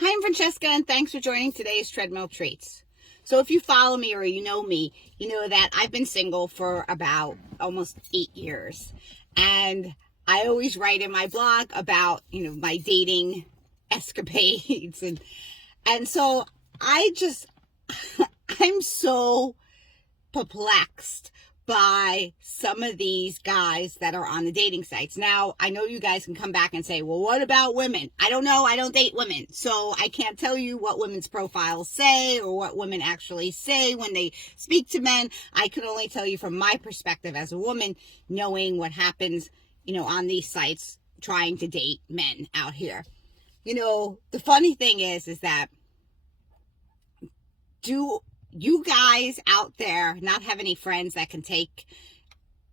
Hi, I'm Francesca, and thanks for joining today's Treadmill Treats. So if you follow me or you know me, you know that I've been single for about almost 8 years. And I always write in my blog about, my dating escapades. And so I'm so perplexed by some of these guys that are on the dating sites. Now, I know you guys can come back and say, well, what about women? I don't know. I don't date women. So I can't tell you what women's profiles say or what women actually say when they speak to men. I can only tell you from my perspective as a woman, knowing what happens, on these sites, trying to date men out here. The funny thing is that do you guys out there not have any friends that can take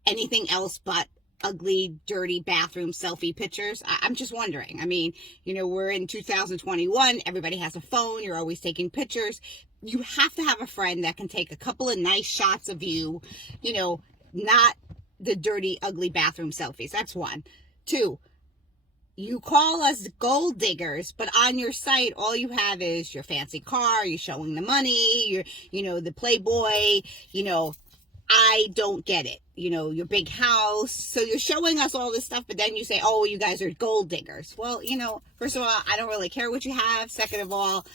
anything else but ugly, dirty bathroom selfie pictures? I'm just wondering. I mean, we're in 2021. Everybody has a phone. You're always taking pictures. You have to have a friend that can take a couple of nice shots of you, not the dirty, ugly bathroom selfies. That's one. Two, you call us gold diggers, but on your site, all you have is your fancy car, you're showing the money, the Playboy, I don't get it. Your big house. So you're showing us all this stuff, but then you say, oh, you guys are gold diggers. Well, first of all, I don't really care what you have. Second of all,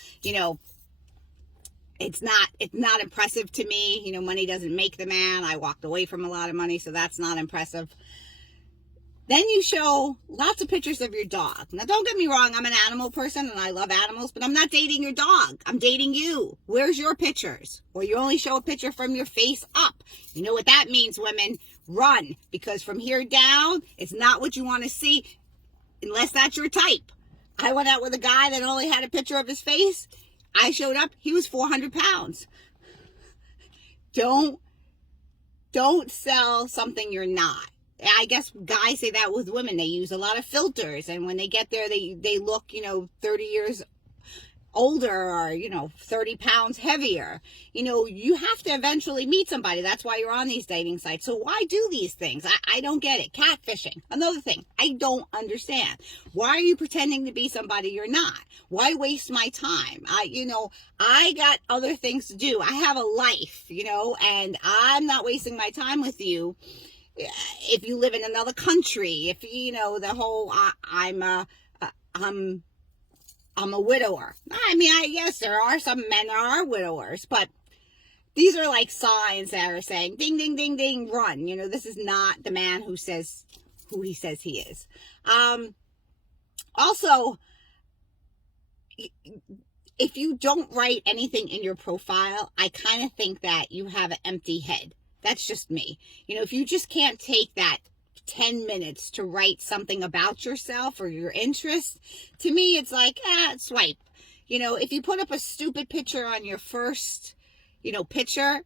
it's not impressive to me. Money doesn't make the man. I walked away from a lot of money, so that's not impressive. Then you show lots of pictures of your dog. Now, don't get me wrong. I'm an animal person and I love animals, but I'm not dating your dog. I'm dating you. Where's your pictures? Or you only show a picture from your face up. You know what that means, women? Run. Because from here down, it's not what you want to see unless that's your type. I went out with a guy that only had a picture of his face. I showed up. He was 400 pounds. Don't sell something you're not. I guess guys say that with women. They use a lot of filters, and when they get there, they look, 30 years older or, 30 pounds heavier. You have to eventually meet somebody. That's why you're on these dating sites. So why do these things? I don't get it. Catfishing. Another thing I don't understand. Why are you pretending to be somebody you're not? Why waste my time? I got other things to do. I have a life, and I'm not wasting my time with you. If you live in another country, if the whole I'm a widower. I mean, yes, there are some men that are widowers, but these are like signs that are saying, ding, ding, ding, ding, run. This is not the man who says who he says he is. Also, if you don't write anything in your profile, I kind of think that you have an empty head. That's just me. If you just can't take that 10 minutes to write something about yourself or your interests, to me, it's like, swipe. If you put up a stupid picture on your first, picture,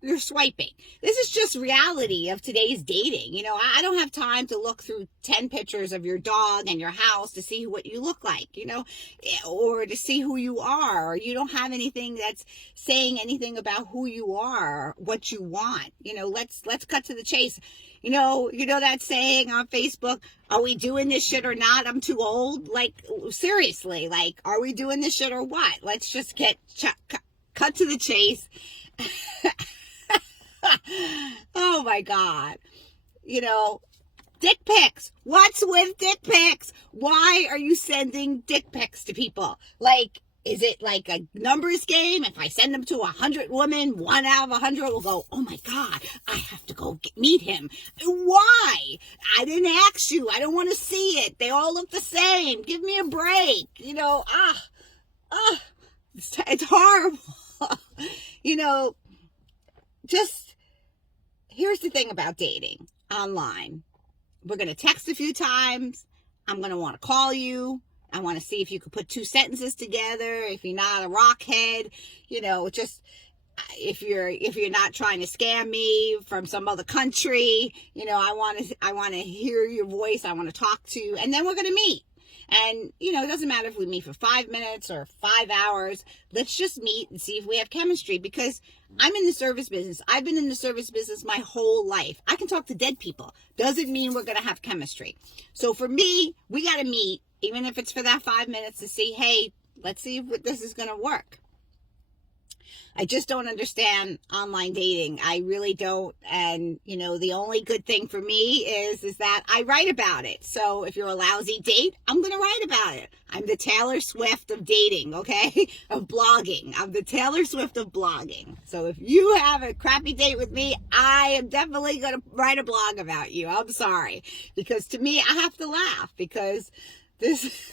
you're swiping. This is just reality of today's dating. I don't have time to look through 10 pictures of your dog and your house to see what you look like, or to see who you are, or you don't have anything that's saying anything about who you are, or what you want. Let's cut to the chase. You know that saying on Facebook, are we doing this shit or not? I'm too old. Like, seriously, are we doing this shit or what? Let's just cut to the chase. Oh my God. Dick pics. What's with dick pics? Why are you sending dick pics to people? Is it like a numbers game? If I send them to 100 women, 1 out of 100 will go, oh my God, I have to go meet him. Why? I didn't ask you. I don't want to see it. They all look the same. Give me a break. It's horrible. Just, here's the thing about dating online. We're going to text a few times. I'm going to want to call you. I want to see if you could put 2 sentences together. If you're not a rockhead, just if you're not trying to scam me from some other country, I want to hear your voice. I want to talk to you, and then we're going to meet. And, it doesn't matter if we meet for 5 minutes or 5 hours. Let's just meet and see if we have chemistry, because I'm in the service business. I've been in the service business my whole life. I can talk to dead people. Doesn't mean we're going to have chemistry. So for me, we got to meet, even if it's for that 5 minutes, to see, hey, Let's see if this is going to work. I just don't understand online dating. I really don't. And, you know, the only good thing for me is that I write about it. So if you're a lousy date, I'm going to write about it. I'm the Taylor Swift of dating, okay? Of blogging. I'm the Taylor Swift of blogging. So if you have a crappy date with me, I am definitely going to write a blog about you. I'm sorry. Because to me, I have to laugh because this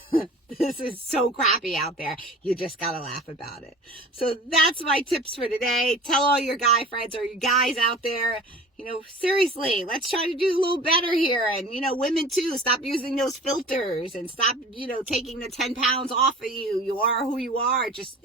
is so crappy out there. You just gotta laugh about it. So that's my tips for today. Tell all your guy friends or you guys out there, you know, seriously, let's try to do a little better here. And, you know, women too, stop using those filters and stop, you know, taking the 10 pounds off of you. You are who you are. Just